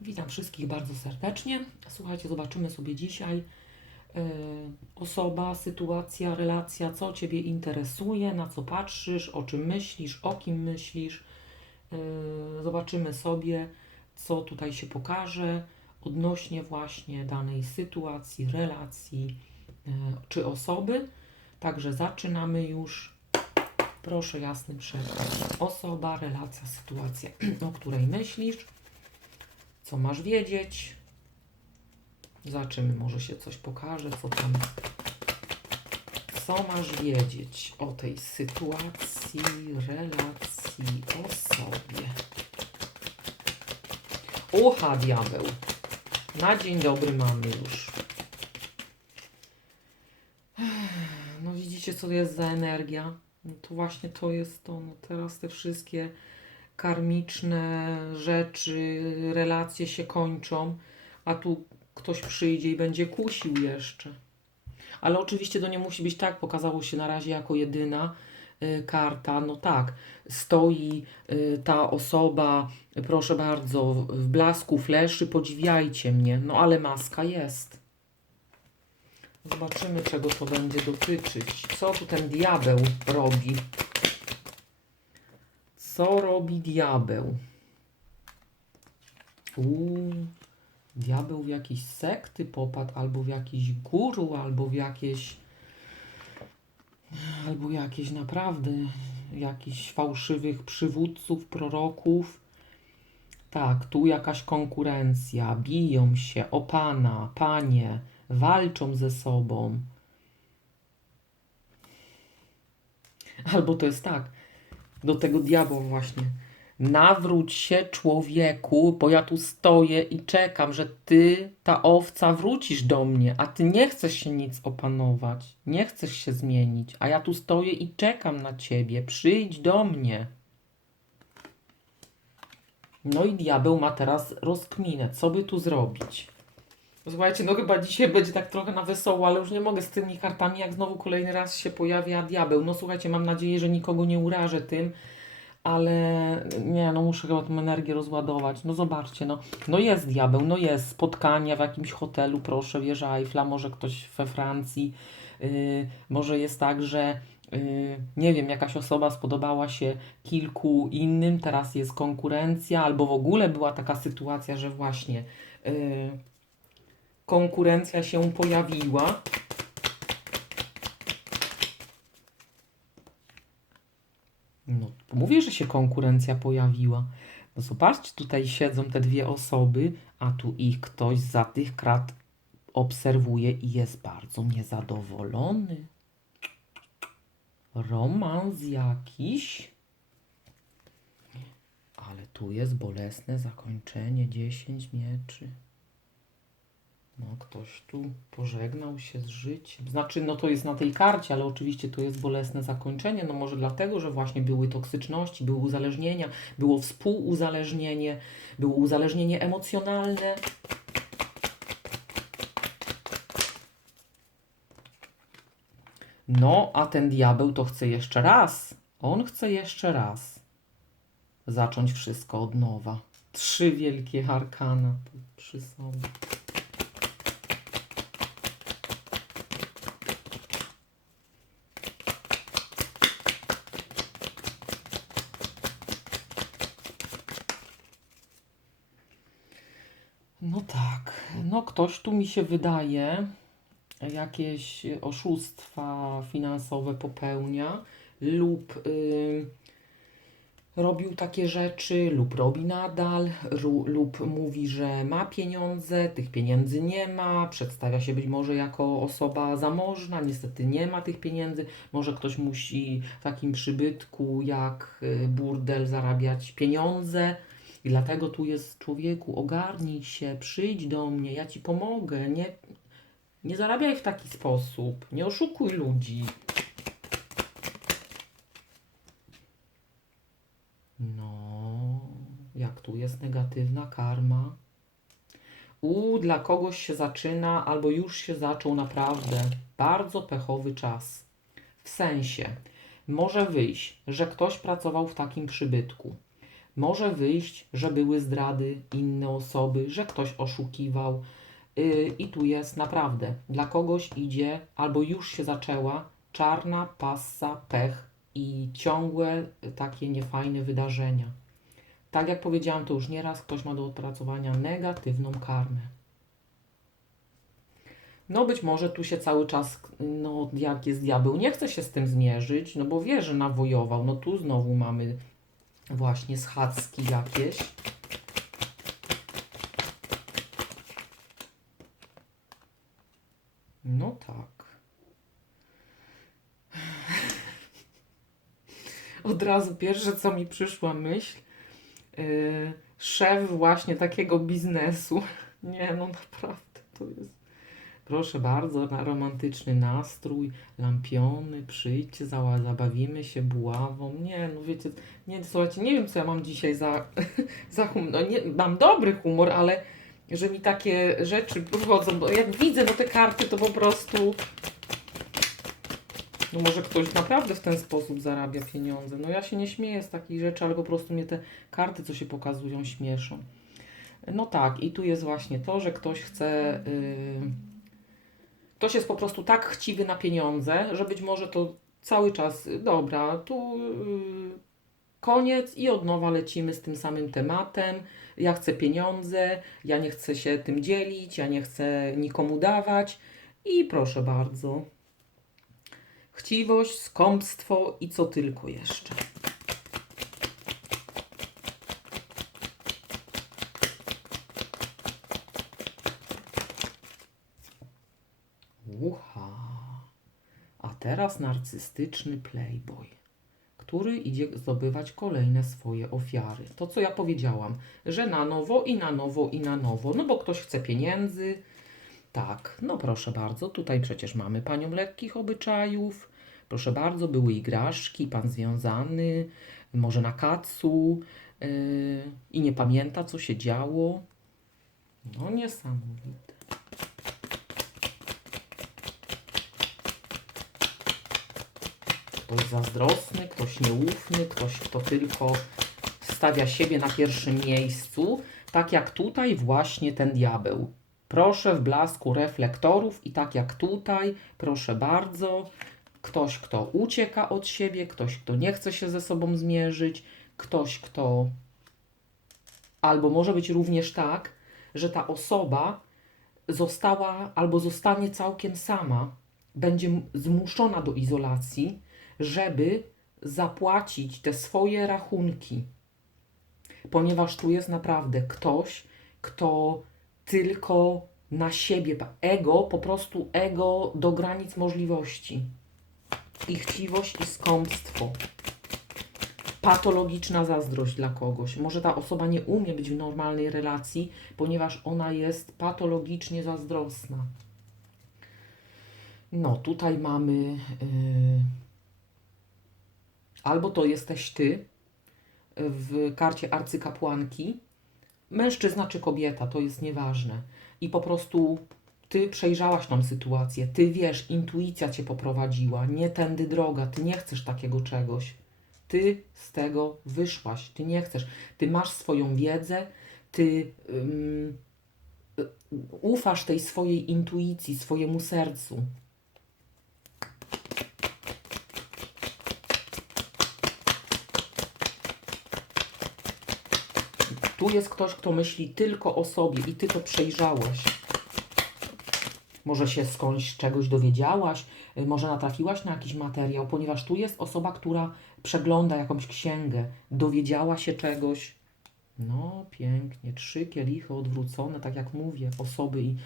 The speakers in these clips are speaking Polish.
Witam wszystkich bardzo serdecznie. Słuchajcie, zobaczymy sobie dzisiaj e, osoba, sytuacja, relacja, co Ciebie interesuje, na co patrzysz, o czym myślisz, o kim myślisz. E, zobaczymy sobie, co tutaj się pokaże odnośnie właśnie danej sytuacji, relacji e, czy osoby. Także zaczynamy już. Proszę jasny przekaz. Osoba, relacja, sytuacja, o której myślisz. Co masz wiedzieć? Zobaczymy, może się coś pokaże, co tam. Co masz wiedzieć o tej sytuacji, relacji, osobie? Ucha, diabeł. Na dzień dobry mamy już. No widzicie, co to jest za energia? No to właśnie to jest to. No teraz te wszystkie karmiczne rzeczy, relacje się kończą, a tu ktoś przyjdzie i będzie kusił jeszcze. Ale oczywiście to nie musi być tak, pokazało się na razie jako jedyna y, karta. No tak, stoi y, ta osoba, proszę bardzo, w blasku fleszy, podziwiajcie mnie. No ale maska jest. Zobaczymy, czego to będzie dotyczyć. Co tu ten diabeł robi? Co robi diabeł? Uuu, diabeł w jakieś sekty popadł, albo w jakiś guru, albo w jakieś. Albo jakieś naprawdę jakichś fałszywych przywódców, proroków. Tak, tu jakaś konkurencja, biją się o pana, panie, walczą ze sobą. Albo to jest tak, do tego diabła właśnie. Nawróć się człowieku, bo ja tu stoję i czekam, że ty, ta owca, wrócisz do mnie, a ty nie chcesz się nic opanować, nie chcesz się zmienić, a ja tu stoję i czekam na ciebie, przyjdź do mnie. No i diabeł ma teraz rozkminę, co by tu zrobić. Słuchajcie, no chyba dzisiaj będzie tak trochę na wesoło, ale już nie mogę z tymi kartami, jak znowu kolejny raz się pojawia diabeł. No słuchajcie, mam nadzieję, że nikogo nie urażę tym, ale nie, no muszę chyba tą energię rozładować. No zobaczcie, no, no jest diabeł, no jest spotkania w jakimś hotelu, proszę, wieża Eiffla, może ktoś we Francji, yy, może jest tak, że yy, nie wiem, jakaś osoba spodobała się kilku innym, teraz jest konkurencja, albo w ogóle była taka sytuacja, że właśnie yy, konkurencja się pojawiła. No, mówię, że się konkurencja pojawiła. No zobaczcie, tutaj siedzą te dwie osoby, a tu ich ktoś za tych krat obserwuje i jest bardzo niezadowolony. Romans jakiś. Ale tu jest bolesne zakończenie, 10 mieczy. No, ktoś tu pożegnał się z życiem. Znaczy, no to jest na tej karcie, ale oczywiście to jest bolesne zakończenie. No może dlatego, że właśnie były toksyczności, były uzależnienia, było współuzależnienie, było uzależnienie emocjonalne. No, a ten diabeł to chce jeszcze raz. On chce jeszcze raz zacząć wszystko od nowa. Trzy wielkie arkana przy sobie. No tak, no ktoś tu mi się wydaje jakieś oszustwa finansowe popełnia lub y, robił takie rzeczy lub robi nadal ru, lub mówi, że ma pieniądze, tych pieniędzy nie ma, przedstawia się być może jako osoba zamożna, niestety nie ma tych pieniędzy, może ktoś musi w takim przybytku jak y, burdel zarabiać pieniądze, i dlatego tu jest człowieku, ogarnij się, przyjdź do mnie, ja ci pomogę. Nie, nie zarabiaj w taki sposób, nie oszukuj ludzi. No, jak tu jest negatywna karma. U, dla kogoś się zaczyna, albo już się zaczął naprawdę bardzo pechowy czas. W sensie, może wyjść, że ktoś pracował w takim przybytku Może wyjść, że były zdrady inne osoby, że ktoś oszukiwał. Yy, I tu jest naprawdę, dla kogoś idzie, albo już się zaczęła, czarna passa, pech i ciągłe y, takie niefajne wydarzenia. Tak jak powiedziałam, to już nieraz ktoś ma do odpracowania negatywną karmę. No być może tu się cały czas, no jak jest diabeł, nie chce się z tym zmierzyć, no bo wie, że nawojował. No tu znowu mamy właśnie schadzki jakieś. No tak. Od razu pierwsze, co mi przyszła myśl, yy, szef właśnie takiego biznesu. Nie, no naprawdę, to jest... Proszę bardzo, na romantyczny nastrój, lampiony, przyjdźcie, za, zabawimy się buławą. Nie, no wiecie, nie, słuchajcie, nie wiem, co ja mam dzisiaj za, za humor. No nie, mam dobry humor, ale że mi takie rzeczy przychodzą, bo jak widzę no te karty, to po prostu... No może ktoś naprawdę w ten sposób zarabia pieniądze. No ja się nie śmieję z takich rzeczy, ale po prostu mnie te karty, co się pokazują, śmieszą. No tak, i tu jest właśnie to, że ktoś chce... Yy, ktoś jest po prostu tak chciwy na pieniądze, że być może to cały czas, y, dobra, tu yy, koniec i od nowa lecimy z tym samym tematem. Ja chcę pieniądze, ja nie chcę się tym dzielić, ja nie chcę nikomu dawać i proszę bardzo. Chciwość, skąpstwo i co tylko jeszcze. Ucha. A teraz narcystyczny playboy, który idzie zdobywać kolejne swoje ofiary. To, co ja powiedziałam, że na nowo i na nowo i na nowo, no bo ktoś chce pieniędzy. Tak, no proszę bardzo, tutaj przecież mamy panią lekkich obyczajów. Proszę bardzo, były igraszki, pan związany, może na kacu yy, i nie pamięta, co się działo. No niesamowite. Ktoś zazdrosny, ktoś nieufny, ktoś, kto tylko stawia siebie na pierwszym miejscu, tak jak tutaj właśnie ten diabeł. Proszę w blasku reflektorów i tak jak tutaj, proszę bardzo, ktoś, kto ucieka od siebie, ktoś, kto nie chce się ze sobą zmierzyć, ktoś, kto. Albo może być również tak, że ta osoba została albo zostanie całkiem sama, będzie zmuszona do izolacji, żeby zapłacić te swoje rachunki. Ponieważ tu jest naprawdę ktoś, kto tylko na siebie, ego, po prostu ego do granic możliwości. I chciwość, i skąpstwo. Patologiczna zazdrość dla kogoś. Może ta osoba nie umie być w normalnej relacji, ponieważ ona jest patologicznie zazdrosna. No, tutaj mamy. Yy, albo to jesteś ty w karcie arcykapłanki, mężczyzna czy kobieta, to jest nieważne. I po prostu ty przejrzałaś tą sytuację, ty wiesz, intuicja cię poprowadziła, nie tędy droga, ty nie chcesz takiego czegoś. Ty z tego wyszłaś, ty nie chcesz. Ty masz swoją wiedzę, ty y, ufasz tej swojej intuicji, swojemu sercu. Tu jest ktoś, kto myśli tylko o sobie i ty to przejrzałeś. Może się skądś czegoś dowiedziałaś, y, może natrafiłaś na jakiś materiał, ponieważ tu jest osoba, która przegląda jakąś księgę, dowiedziała się czegoś. No, pięknie. Trzy kielichy odwrócone, tak jak mówię, osoby i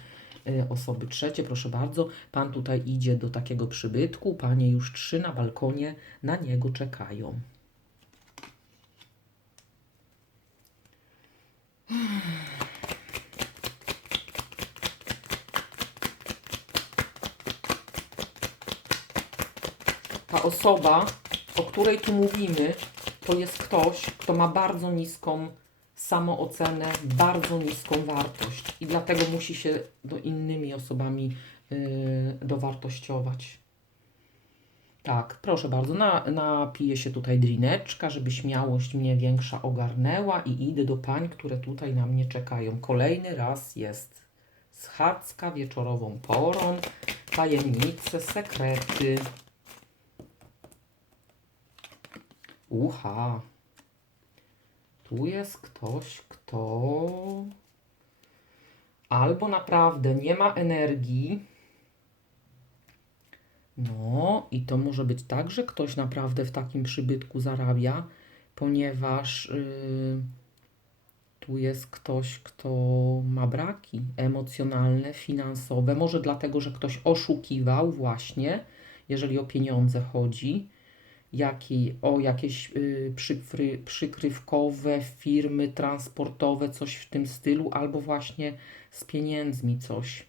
y, osoby trzecie, proszę bardzo. Pan tutaj idzie do takiego przybytku, panie już trzy na balkonie na niego czekają. Ta osoba, o której tu mówimy, to jest ktoś, kto ma bardzo niską samoocenę, bardzo niską wartość i dlatego musi się do innymi osobami yy, dowartościować. Tak, proszę bardzo, na, napiję się tutaj drineczka, żeby śmiałość mnie większa ogarnęła i idę do pań, które tutaj na mnie czekają. Kolejny raz jest schadzka wieczorową porą, tajemnice, sekrety. Ucha. Tu jest ktoś, kto albo naprawdę nie ma energii, no, i to może być tak, że ktoś naprawdę w takim przybytku zarabia, ponieważ yy, tu jest ktoś, kto ma braki emocjonalne, finansowe. Może dlatego, że ktoś oszukiwał, właśnie, jeżeli o pieniądze chodzi. Jaki, o jakieś yy, przykry, przykrywkowe firmy transportowe, coś w tym stylu, albo właśnie z pieniędzmi coś.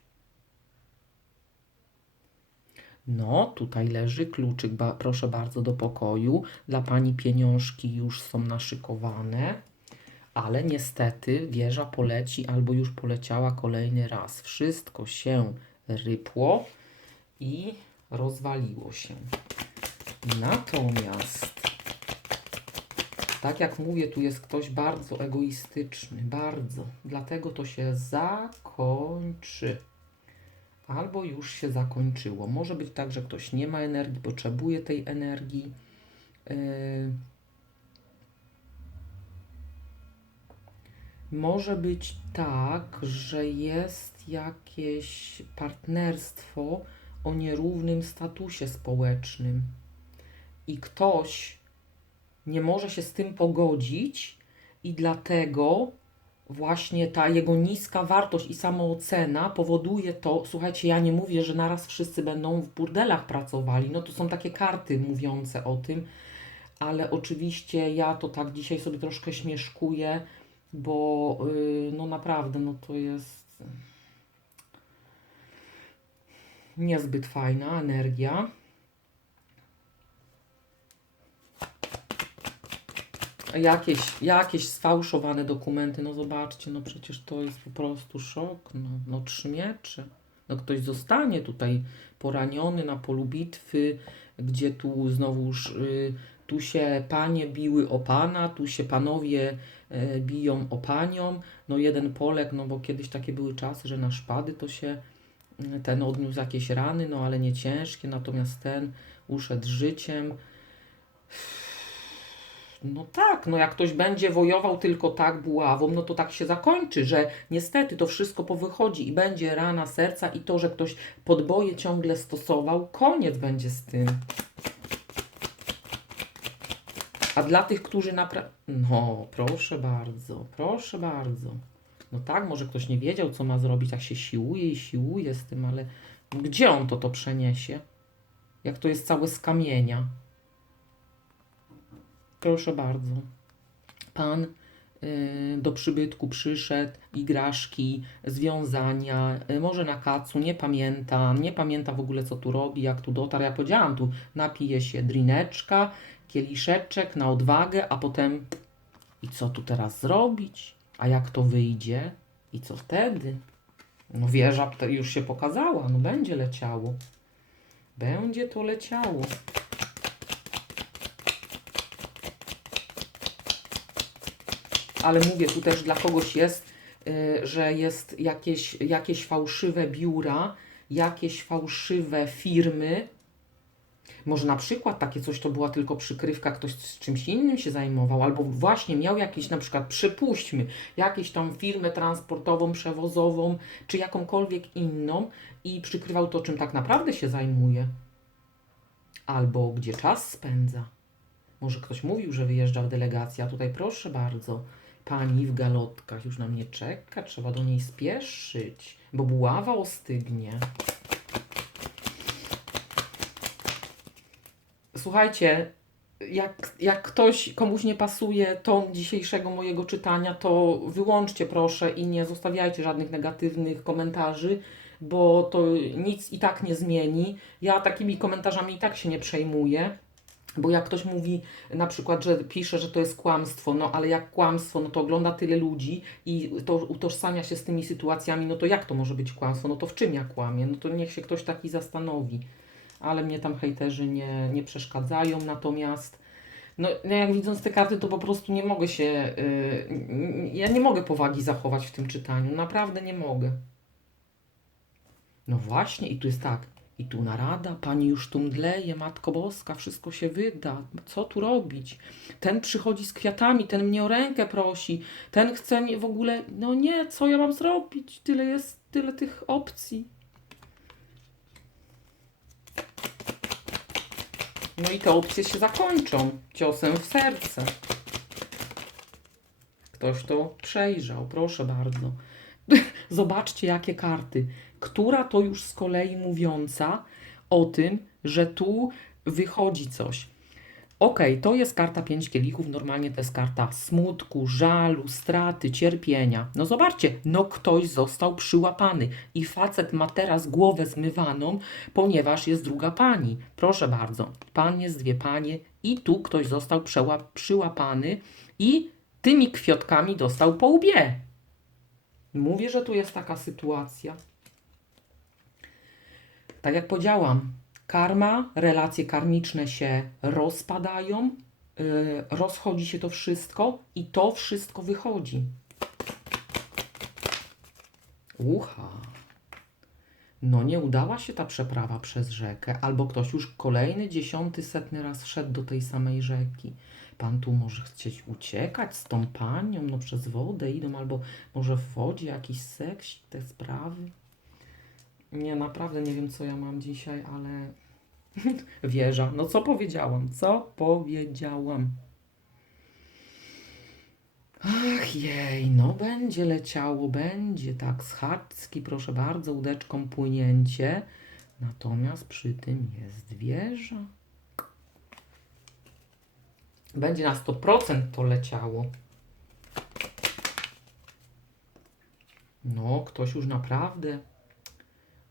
No, tutaj leży kluczyk, ba, proszę bardzo, do pokoju. Dla pani pieniążki już są naszykowane, ale niestety wieża poleci albo już poleciała kolejny raz. Wszystko się rypło i rozwaliło się. Natomiast, tak jak mówię, tu jest ktoś bardzo egoistyczny, bardzo. Dlatego to się zakończy albo już się zakończyło. Może być tak, że ktoś nie ma energii, potrzebuje tej energii. Yy. Może być tak, że jest jakieś partnerstwo o nierównym statusie społecznym i ktoś nie może się z tym pogodzić i dlatego właśnie ta jego niska wartość i samoocena powoduje to, słuchajcie, ja nie mówię, że naraz wszyscy będą w burdelach pracowali, no to są takie karty mówiące o tym, ale oczywiście ja to tak dzisiaj sobie troszkę śmieszkuję, bo yy, no naprawdę, no to jest niezbyt fajna energia. Jakieś, jakieś sfałszowane dokumenty, no zobaczcie, no przecież to jest po prostu szok, no, no trzy miecze. No ktoś zostanie tutaj poraniony na polu bitwy, gdzie tu znowuż, y, tu się panie biły o pana, tu się panowie y, biją o panią, no jeden Polek, no bo kiedyś takie były czasy, że na szpady to się y, ten odniósł jakieś rany, no ale nie ciężkie, natomiast ten uszedł życiem. No tak, no jak ktoś będzie wojował tylko tak buławą, no to tak się zakończy, że niestety to wszystko powychodzi i będzie rana serca i to, że ktoś podboje ciągle stosował, koniec będzie z tym. A dla tych, którzy naprawdę... No, proszę bardzo, proszę bardzo. No tak, może ktoś nie wiedział, co ma zrobić, tak się siłuje i siłuje z tym, ale gdzie on to to przeniesie? Jak to jest całe z kamienia. Proszę bardzo. Pan y, do przybytku przyszedł, igraszki, związania, y, może na kacu, nie pamięta, nie pamięta w ogóle co tu robi, jak tu dotarł. Ja powiedziałam tu, napije się drineczka, kieliszeczek na odwagę, a potem i co tu teraz zrobić? A jak to wyjdzie? I co wtedy? No wieża już się pokazała, no będzie leciało. Będzie to leciało. Ale mówię, tu też dla kogoś jest, y, że jest jakieś, jakieś fałszywe biura, jakieś fałszywe firmy. Może na przykład takie coś to była tylko przykrywka, ktoś z czymś innym się zajmował, albo właśnie miał jakieś na przykład, przypuśćmy, jakąś tam firmę transportową, przewozową, czy jakąkolwiek inną i przykrywał to, czym tak naprawdę się zajmuje. Albo gdzie czas spędza. Może ktoś mówił, że wyjeżdża w delegacji, a tutaj proszę bardzo, Pani w galotkach już na mnie czeka, trzeba do niej spieszyć, bo buława ostygnie. Słuchajcie, jak, jak ktoś, komuś nie pasuje ton dzisiejszego mojego czytania, to wyłączcie proszę i nie zostawiajcie żadnych negatywnych komentarzy, bo to nic i tak nie zmieni. Ja takimi komentarzami i tak się nie przejmuję. Bo jak ktoś mówi na przykład, że pisze, że to jest kłamstwo, no ale jak kłamstwo, no to ogląda tyle ludzi i to utożsamia się z tymi sytuacjami, no to jak to może być kłamstwo? No to w czym ja kłamię? No to niech się ktoś taki zastanowi. ale mnie tam hejterzy nie, nie przeszkadzają, natomiast no, no jak widząc te karty, to po prostu nie mogę się, yy, ja nie mogę powagi zachować w tym czytaniu, naprawdę nie mogę. No właśnie, i tu jest tak, i tu narada, pani już tu mdleje, Matko Boska, wszystko się wyda, co tu robić? Ten przychodzi z kwiatami, ten mnie o rękę prosi, ten chce mnie w ogóle, no nie, co ja mam zrobić? Tyle jest, tyle tych opcji. No i te opcje się zakończą ciosem w serce. Ktoś to przejrzał, proszę bardzo. Zobaczcie, jakie karty. Która to już z kolei mówiąca o tym, że tu wychodzi coś. Okej, to jest karta pięć kielichów, normalnie to jest karta smutku, żalu, straty, cierpienia. No zobaczcie, no ktoś został przyłapany i facet ma teraz głowę zmywaną, ponieważ jest druga pani. Proszę bardzo, pan jest dwie panie i tu ktoś został przyłapany i tymi kwiatkami dostał po łbie. Mówię, że tu jest taka sytuacja. Tak jak powiedziałam, karma, relacje karmiczne się rozpadają, yy, rozchodzi się to wszystko i to wszystko wychodzi. Ucha. No nie udała się ta przeprawa przez rzekę, albo ktoś już kolejny, dziesiąty, setny raz wszedł do tej samej rzeki. Pan tu może chcieć uciekać z tą panią, no przez wodę idą, albo może w wodzie jakiś seks, te sprawy. Nie, naprawdę nie wiem, co ja mam dzisiaj, ale wieża. No co powiedziałam? Co powiedziałam? Ach jej, no będzie leciało, będzie tak schadzki, proszę bardzo, łódeczką płynięcie. Natomiast przy tym jest wieża. Będzie na 100% to leciało. No, ktoś już naprawdę.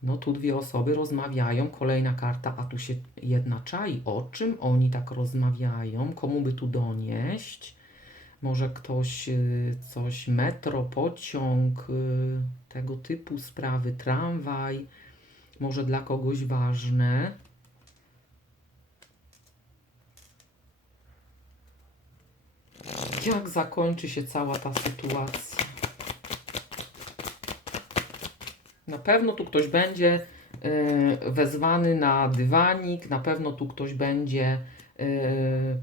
No, tu dwie osoby rozmawiają, kolejna karta, a tu się jedna czai. O czym oni tak rozmawiają? Komu by tu donieść? Może ktoś y, coś, metro, pociąg, y, tego typu sprawy, tramwaj, może dla kogoś ważne. Jak zakończy się cała ta sytuacja? Na pewno tu ktoś będzie y, wezwany na dywanik, na pewno tu ktoś będzie y,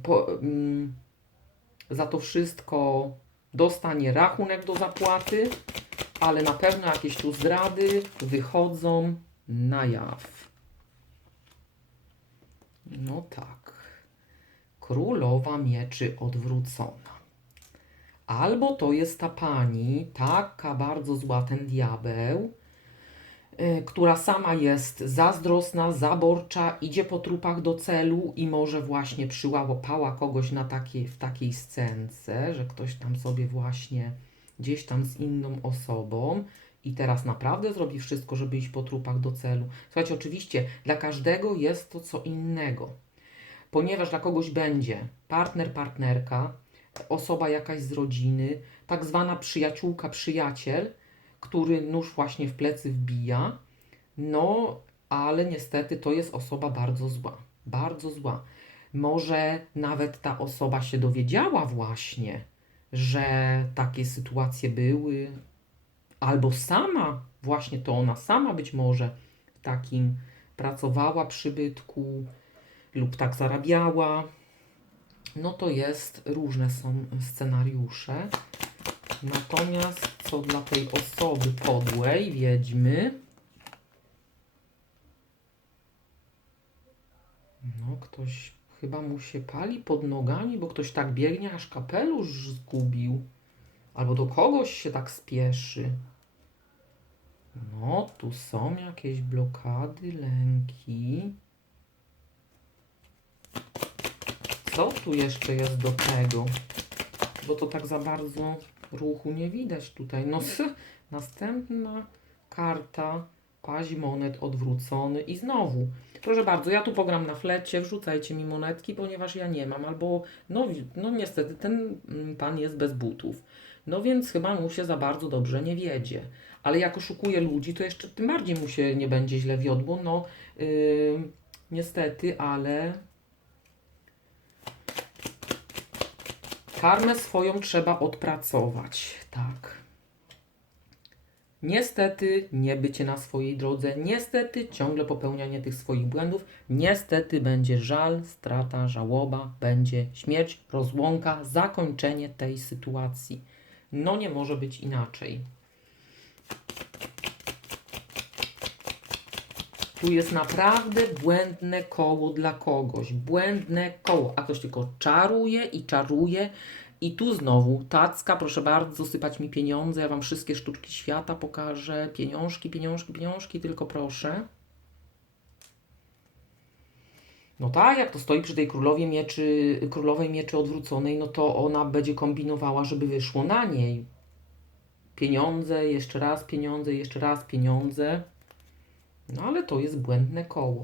po, mm, za to wszystko dostanie rachunek do zapłaty, ale na pewno jakieś tu zdrady wychodzą na jaw. No tak. Królowa mieczy odwrócona. Albo to jest ta pani, taka bardzo zła, ten diabeł, która sama jest zazdrosna, zaborcza, idzie po trupach do celu i może właśnie przyłapała kogoś na takiej, w takiej scence, że ktoś tam sobie właśnie gdzieś tam z inną osobą i teraz naprawdę zrobi wszystko, żeby iść po trupach do celu. Słuchajcie, oczywiście dla każdego jest to co innego ponieważ dla kogoś będzie partner, partnerka, osoba jakaś z rodziny, tak zwana przyjaciółka, przyjaciel, który nóż właśnie w plecy wbija, no ale niestety to jest osoba bardzo zła, bardzo zła. Może nawet ta osoba się dowiedziała właśnie, że takie sytuacje były, albo sama, właśnie to ona sama być może w takim pracowała przybytku, lub tak zarabiała. No to jest, różne są scenariusze. Natomiast co dla tej osoby podłej, wiedźmy, no ktoś chyba mu się pali pod nogami, bo ktoś tak biegnie, aż kapelusz zgubił. Albo do kogoś się tak spieszy. No, tu są jakieś blokady, lęki. Co tu jeszcze jest do tego? Bo to tak za bardzo ruchu nie widać tutaj. No, następna karta, paź monet odwrócony i znowu. Proszę bardzo, ja tu pogram na flecie, wrzucajcie mi monetki, ponieważ ja nie mam, albo no, no niestety ten mm, pan jest bez butów. No więc chyba mu się za bardzo dobrze nie wiedzie. Ale jak oszukuje ludzi, to jeszcze tym bardziej mu się nie będzie źle wiodło. No, yy, niestety, ale karmę swoją trzeba odpracować, tak. Niestety nie bycie na swojej drodze, niestety ciągle popełnianie tych swoich błędów, niestety będzie żal, strata, żałoba, będzie śmierć, rozłąka, zakończenie tej sytuacji. No nie może być inaczej. Tu jest naprawdę błędne koło dla kogoś. Błędne koło. A ktoś tylko czaruje i czaruje. I tu znowu tacka, proszę bardzo, sypać mi pieniądze. Ja Wam wszystkie sztuczki świata pokażę. Pieniążki, pieniążki, pieniążki, tylko proszę. No tak, jak to stoi przy tej królowie mieczy, królowej mieczy odwróconej, no to ona będzie kombinowała, żeby wyszło na niej. Pieniądze, jeszcze raz pieniądze, jeszcze raz pieniądze. No ale to jest błędne koło.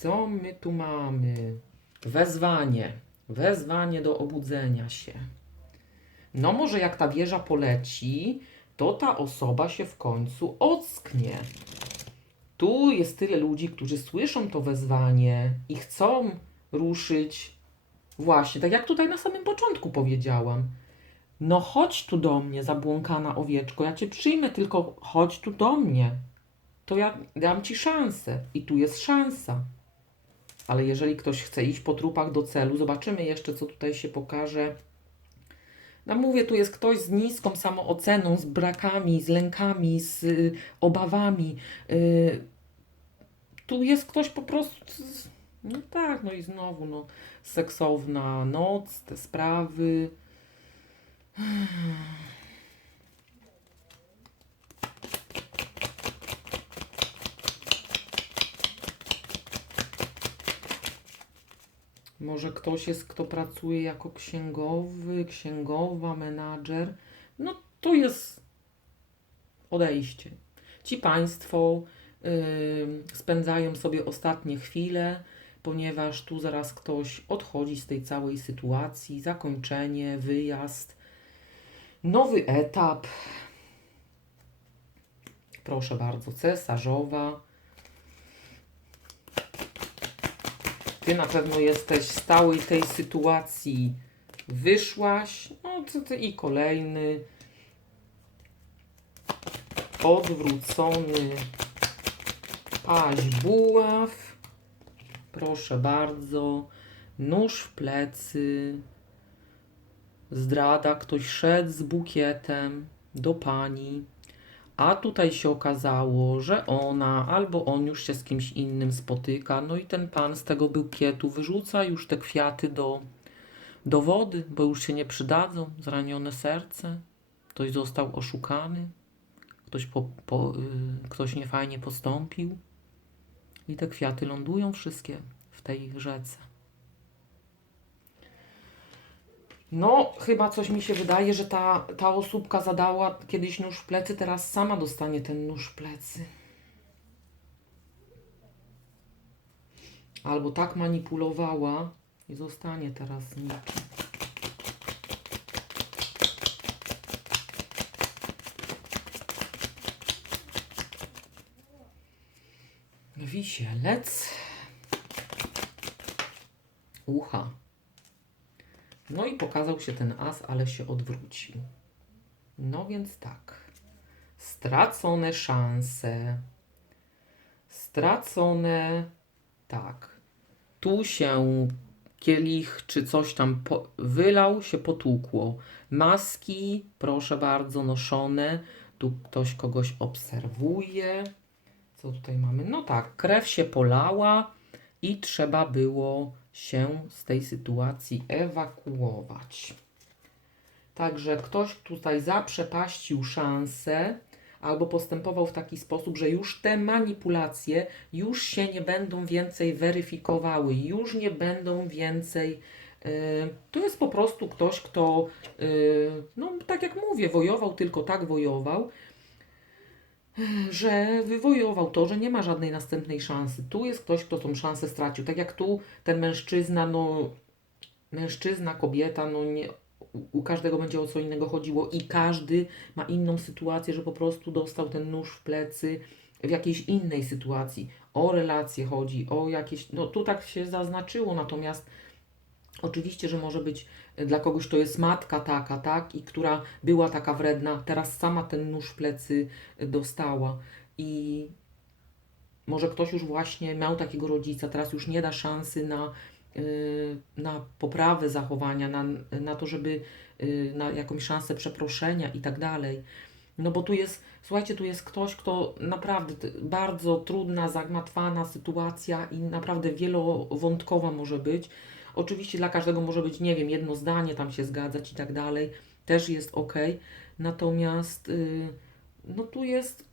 Co my tu mamy? Wezwanie. Wezwanie do obudzenia się. No może jak ta wieża poleci, to ta osoba się w końcu ocknie. Tu jest tyle ludzi, którzy słyszą to wezwanie i chcą ruszyć. Właśnie, tak jak tutaj na samym początku powiedziałam. No chodź tu do mnie, zabłąkana owieczko, ja cię przyjmę, tylko chodź tu do mnie. To ja dam ci szansę i tu jest szansa. Ale jeżeli ktoś chce iść po trupach do celu, zobaczymy jeszcze, co tutaj się pokaże. No mówię, tu jest ktoś z niską samooceną, z brakami, z lękami, z y, obawami. Y, tu jest ktoś po prostu. No tak, no i znowu, no, seksowna noc, te sprawy. Może ktoś jest, kto pracuje jako księgowy, księgowa, menadżer. No to jest odejście. Ci Państwo spędzają sobie ostatnie chwile, ponieważ tu zaraz ktoś odchodzi z tej całej sytuacji, zakończenie, wyjazd, nowy etap. Proszę bardzo, cesarzowa. Ty na pewno jesteś z całej tej sytuacji. Wyszłaś, no to ty i kolejny. Odwrócony paź buław. Proszę bardzo. Nóż w plecy. Zdrada, ktoś szedł z bukietem do pani. A tutaj się okazało, że ona albo on już się z kimś innym spotyka, no i ten pan z tego bukietu wyrzuca już te kwiaty do, do wody, bo już się nie przydadzą, zranione serce, ktoś został oszukany, ktoś, po, po, y, ktoś niefajnie postąpił i te kwiaty lądują wszystkie w tej rzece. No, chyba coś mi się wydaje, że ta, ta osóbka zadała kiedyś nóż w plecy, teraz sama dostanie ten nóż w plecy. Albo tak manipulowała i zostanie teraz niczym. Wisielec. Ucha. No i pokazał się ten as, ale się odwrócił. No więc tak. Stracone szanse. Stracone. Tak. Tu się kielich czy coś tam wylał, się potłukło. Maski, proszę bardzo, noszone. Tu ktoś kogoś obserwuje. Co tutaj mamy? No tak, krew się polała i trzeba było się z tej sytuacji ewakuować. Także ktoś tutaj zaprzepaścił szansę albo postępował w taki sposób, że już te manipulacje już się nie będą więcej weryfikowały, już nie będą więcej. Yy, to jest po prostu ktoś, kto, yy, no tak jak mówię, wojował, tylko tak wojował, że wywojował to, że nie ma żadnej następnej szansy. Tu jest ktoś, kto tą szansę stracił. Tak jak tu ten mężczyzna, no mężczyzna, kobieta, no nie u- każdego będzie o co innego chodziło i każdy ma inną sytuację, że po prostu dostał ten nóż w plecy w jakiejś innej sytuacji. O relacje chodzi, o jakieś. No tu tak się zaznaczyło, natomiast oczywiście, że może być e, dla kogoś to jest matka taka, tak, i która była taka wredna, teraz sama ten nóż w plecy e, dostała. I może ktoś już właśnie miał takiego rodzica, teraz już nie da szansy na, y, na poprawę zachowania, na, na to, żeby na jakąś szansę przeproszenia i tak dalej. No bo tu jest, słuchajcie, tu jest ktoś, kto naprawdę bardzo trudna, zagmatwana sytuacja i naprawdę wielowątkowa może być. Oczywiście dla każdego może być, nie wiem, jedno zdanie tam się zgadzać i tak dalej, też jest ok. Natomiast y, no tu jest,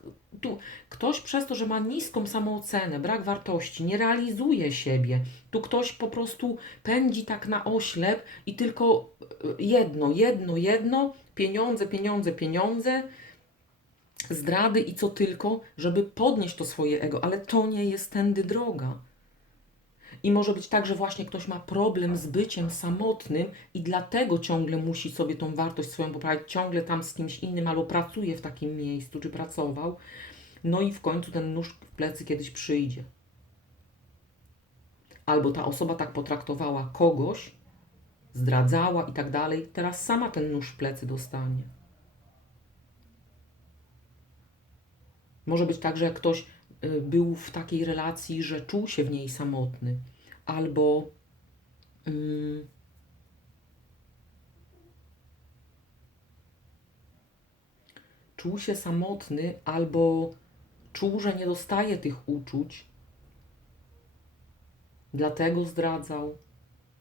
tu ktoś przez to, że ma niską samoocenę, brak wartości, nie realizuje siebie. Tu ktoś po prostu pędzi tak na oślep i tylko y, jedno, jedno, jedno, pieniądze, pieniądze, pieniądze, zdrady i co tylko, żeby podnieść to swoje ego, ale to nie jest tędy droga. I może być tak, że właśnie ktoś ma problem z byciem samotnym i dlatego ciągle musi sobie tą wartość swoją poprawić, ciągle tam z kimś innym albo pracuje w takim miejscu, czy pracował. No i w końcu ten nóż w plecy kiedyś przyjdzie. Albo ta osoba tak potraktowała kogoś, zdradzała i tak dalej, teraz sama ten nóż w plecy dostanie. Może być tak, że jak ktoś był w takiej relacji, że czuł się w niej samotny, albo mm, czuł się samotny, albo czuł, że nie dostaje tych uczuć, dlatego zdradzał.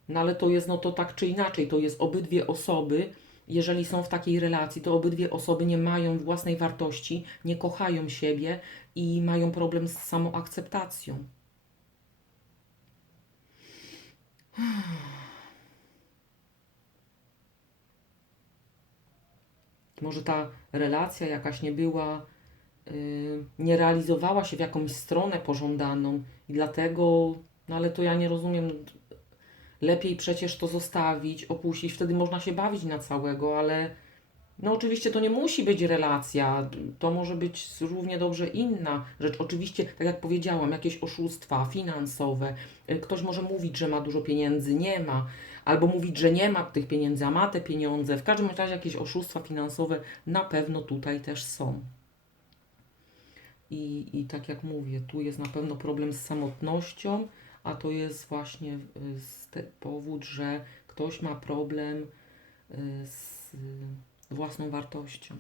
No ale to jest, no to tak czy inaczej, to jest obydwie osoby, jeżeli są w takiej relacji, to obydwie osoby nie mają własnej wartości, nie kochają siebie i mają problem z samoakceptacją. Może ta relacja jakaś nie była, yy, nie realizowała się w jakąś stronę pożądaną i dlatego, no ale to ja nie rozumiem, lepiej przecież to zostawić, opuścić, wtedy można się bawić na całego, ale no oczywiście to nie musi być relacja, to może być równie dobrze inna rzecz. Oczywiście, tak jak powiedziałam, jakieś oszustwa finansowe, y, ktoś może mówić, że ma dużo pieniędzy, nie ma, albo mówić, że nie ma tych pieniędzy, a ma te pieniądze. W każdym razie jakieś oszustwa finansowe na pewno tutaj też są. I, I tak jak mówię, tu jest na pewno problem z samotnością, a to jest właśnie y, powód, że ktoś ma problem y, z własną wartością.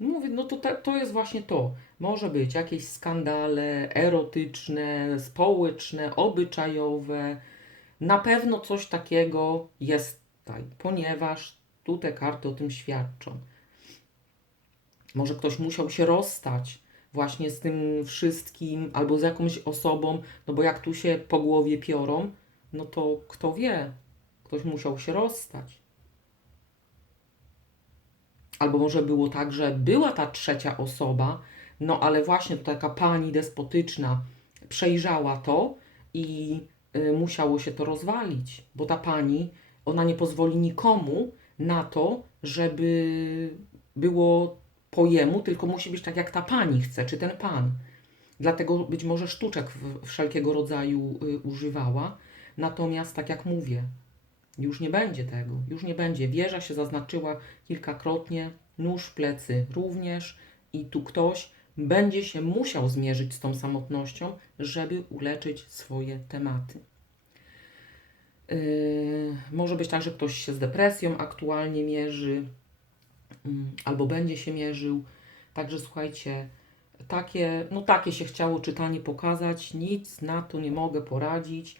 Mówię, no to, to jest właśnie to. Może być jakieś skandale erotyczne, społeczne, obyczajowe. Na pewno coś takiego jest tutaj, ponieważ tu te karty o tym świadczą. Może ktoś musiał się rozstać właśnie z tym wszystkim albo z jakąś osobą, no bo jak tu się po głowie piorą, no to kto wie, ktoś musiał się rozstać. Albo może było tak, że była ta trzecia osoba, no ale właśnie to taka pani despotyczna przejrzała to i y, musiało się to rozwalić, bo ta pani, ona nie pozwoli nikomu na to, żeby było po jemu, tylko musi być tak, jak ta pani chce, czy ten pan. Dlatego być może sztuczek wszelkiego rodzaju y, używała. Natomiast, tak jak mówię, już nie będzie tego, już nie będzie. Wieża się zaznaczyła kilkakrotnie, nóż w plecy również i tu ktoś będzie się musiał zmierzyć z tą samotnością, żeby uleczyć swoje tematy. Yy, może być tak, że ktoś się z depresją aktualnie mierzy, mm, albo będzie się mierzył. Także słuchajcie, takie, no takie się chciało czytanie pokazać, nic na to nie mogę poradzić.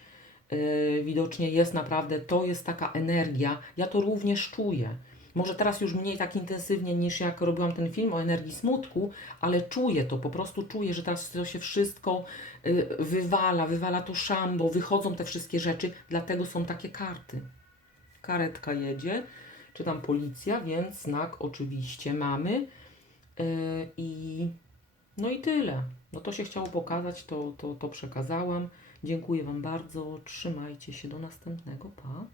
Yy, widocznie jest naprawdę, to jest taka energia, ja to również czuję. Może teraz już mniej tak intensywnie niż jak robiłam ten film o energii smutku, ale czuję to, po prostu czuję, że teraz to się wszystko y, wywala, wywala to szambo, wychodzą te wszystkie rzeczy, dlatego są takie karty. Karetka jedzie, czy tam policja, więc znak oczywiście mamy. Y, I no i tyle. No to się chciało pokazać, to, to, to przekazałam. Dziękuję Wam bardzo. Trzymajcie się. Do następnego. Pa.